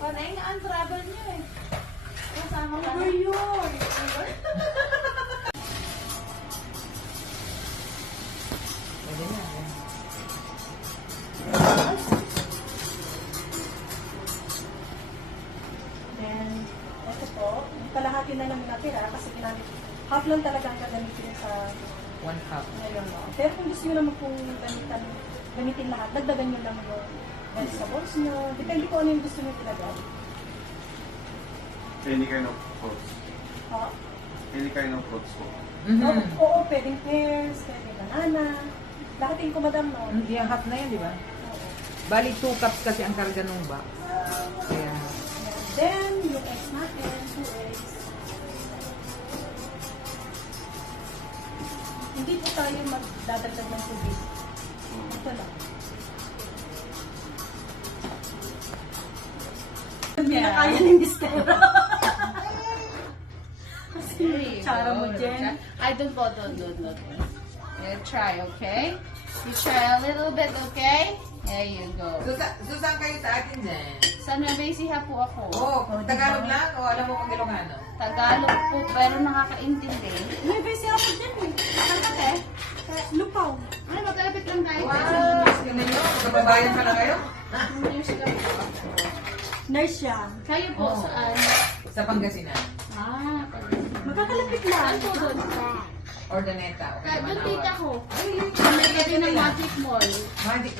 Panay nga ang travel niyo eh. Kasama ka Over yun. Pwede na. Then, ito po, kalahati na lang natira kasi ginamit. Half lang talaga ang gagamitin sa 1 cup. ngayon. No? Pero kung gusto nyo naman kung gamitin lahat, dagdagan nyo lang yung vegetables nyo. Depende kung ano yung gusto nyo ilagay. Any kind of fruits. Ha? Any kind of fruits po. Oo, pwedeng pears, pwedeng banana. Lahatin ko, madam, no? Yung half na yun, di ba? Oo. Bali 2 cups kasi ang karga nung box. Kaya, Then, yung eggs natin, 2 eggs. Hindi po tayo magdadagdag ng tubig. Ito lang. Hindi na kaya ni Mister. Kasi tsara mo, Jen. I don't go, don't. Try, okay? You try a little bit, okay? There you go. Susan kayo sa akin din. Sa Nueva Ecija po ako. Tagalog lang o alam mo kung Ilocano? Tagalog po, pero nakakaintindi. May base ako dyan eh. Saan ka, te? Lupaw. Ay, magkalapit lang tayo. Wow! Tingnan nyo, kababayan pala kayo? Nurse ka po. Nurse siya. Kayo po, Oo. saan? Sa Pangasinan. Magkakalapit lang. Saan po doon? Ordaneta. O kaya Doon tita Manawan. ko. Ay, May gabi ng Magic Mall. Magic.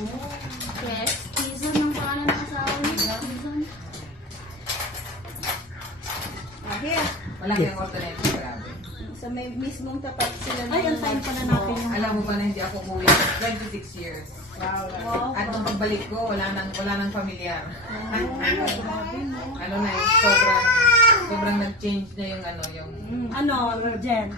Yes, Quezon ng pangalan ng asawa niya. Quezon. Here. Malaki ang Ordaneta. Grabe. Sa may mismong tapat sila ng Ay, ang tayo pa na natin yung... Alam mo ba na hindi ako umuwi? 26 years. Wow. At nung pagbalik ko, wala nang pamilyar. Grabe, no? Ano na, sobrang nag-change na yung ano, yung Ano, Jen?